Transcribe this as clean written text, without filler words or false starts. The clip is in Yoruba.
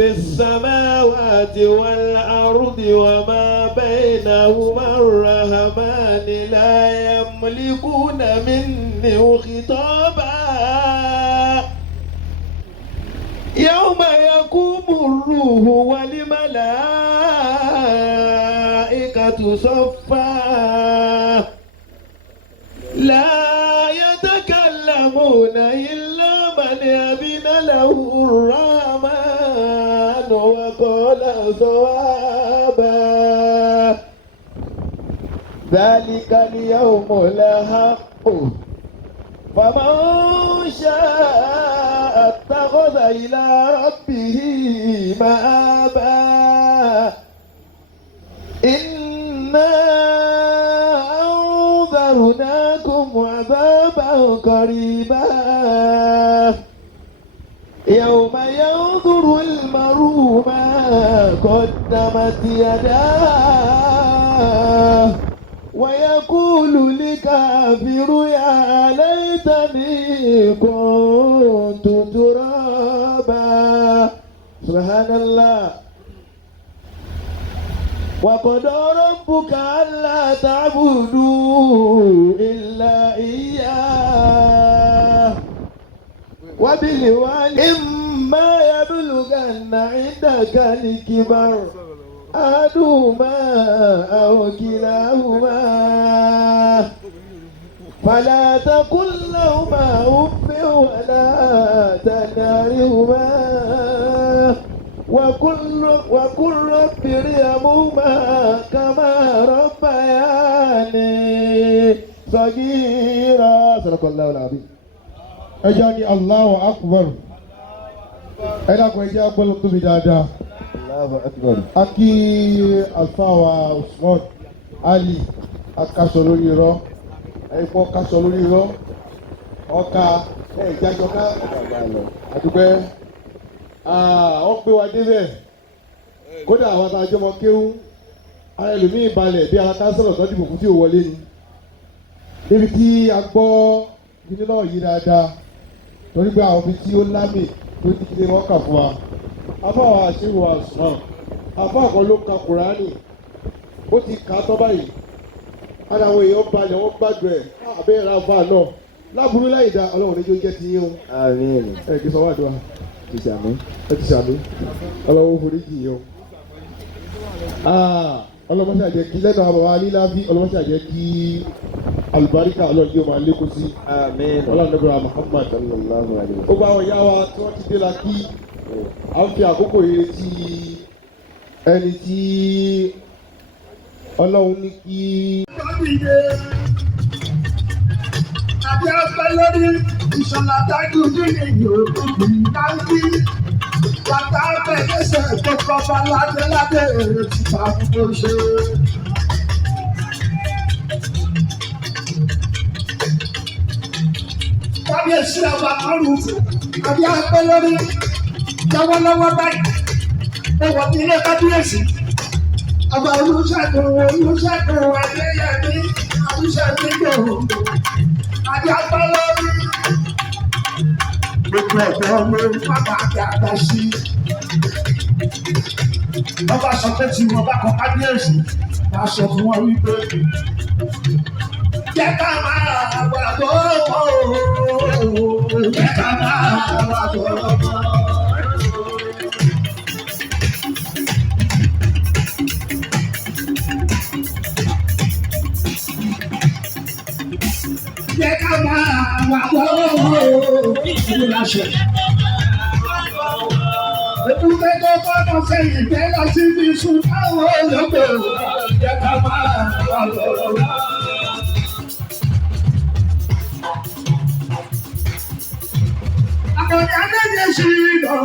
السماوات والأرض وما بينهما الرحمن لا يملكون منه خطابا يوم يقوم الروح والملائكة صفا لا يتكلمون إلا من أذن له الرحمن وقال صوابا ذلك اليوم الحق فمن شاء اتخذ إلى ربه مآبا إنا أنذرناكم عذابا قريبا يوم ينظر المرء ما قدمت يداه ويقول الكافر يا ليتني كنت ترابا سبحان الله وقضى ربك ألا تعبدوا إلا إياه وبالوالدين إما يبلغن عندك الكبر أحدهما أو كلاهما فلا تقل لهما أف ولا تنهرهما وقل رب ارحمهما كما ربياني صغيرا صدق الله العظيم. ẹjọ́ ní Allahu Akbar ẹ dákun ẹjẹ́ agbọ́lọ́ tóbi dáadáa. Allahu Akbar. Aki alfawa Usman Ali akaṣọ lórí irọ́ ẹ̀pọ̀ kaṣọ lórí irọ́ ọkà ìjájọká àdúgbẹ́ wọ́n pé wa débẹ̀ kódà àwọn àtàjọmọ kéwú ara ẹlòmíì balẹ̀ bí ara kánsọ̀rọ̀ tó dìbò fún tí ò wọlé ni níbi tí a gbọ́ nínú náà yí dáadáa torí pé àwọn ibi tí ó lámì tó ti kílé wọn kà fún wa afáwọn àṣírò àṣùmọ̀ afáwọn kan ló ka Kùránì ó ti kà á tọ́ báyìí ara àwọn èèyàn balẹ̀ wọ́n gbàdúrà ẹ̀ abẹ́rẹ́ àfa náà láburú láì dá ọlọ́run ní jó jẹ́ ti yín o. Àmín. ẹ kì í sọ wá àdúrà Ti sàmì. ẹ ti sàmì ọlọ́run forí jì yín o. ọlọ́mọṣẹ́ àjẹ́ kí lẹ́nu àwọn alílábí ọlọ́mọṣẹ́ àjẹ́ kí alùbáríkà ọlọ́run yóò máa lékún sí. Àmín. ọlọ́run nígbà Muhammad Sallallahu alaihi wasallam. ó bá àwọn ìyá wa tí wọ́n ti dé la kí à ń fi àkókò yìí ti ẹni tí ọlọ́run ní kí. àbí ọpẹ́ lórí ìṣọ̀lá dájú nínú ìyókù dáńtí bàtà bẹ̀rẹ̀ṣẹ̀ tó kọba ládéládé èrè ti bá gbogbo ṣe. kábíyèsí ọba kọrù àbí ọpẹ́ lórí lọ́wọ́lọ́wọ́ báyìí ó wọ ilé kábíyèsí ọba Olúṣẹ́gun Adéyẹmí Olúṣẹ́gun gbòòrò àbí ọpẹ́ lórí. Gbogbo ọ̀dọ́ ló ń bàbá àgbà sí. Wọ́n bá sọ pé tí wọ́n bá kọ kábíyèsí, wọ́n á sọ fún wọn wípé jẹ́ ká máa wà bọ́ọ̀, jẹ́ ká máa wà bọ́ọ̀. Jẹ́ ká máa wà bọ́ọ̀ ìlú láṣẹ. Ètùtù tó kọ́kọ́ sẹ́yìn jẹ́ lọ sí ibi sùn káwọn olóògbé jẹ́ ká máa wà bọ́ọ̀. Àkọ́ni Adéyẹsí lọ.